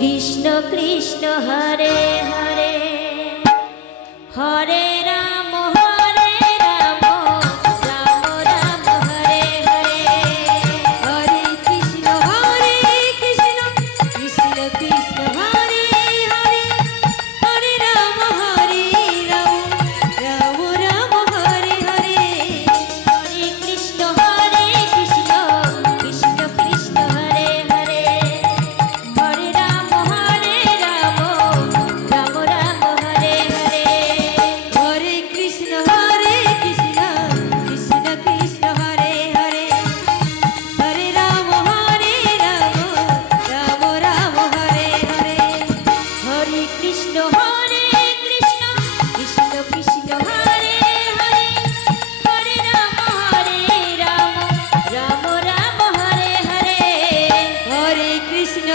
Krishna Krishna Hare Hare Hare Ram Hare Ram Ram Ram Hare Hare Hare Krishna Krishna Krishna Hare Hare Hare Ram Ram Ram Hare Hare Hare Krishna Krishna Krishna Hare Hare Hare Ram Ram Ram Ram Hare Hare Hare Krishna Krishna Krishna Hare Hare Hare Ram Ram Ram Hare Hare Hare Krishna Krishna Krishna Hare Hare Hare Ram Ram Ram Ram Hare Hare Hare Krishna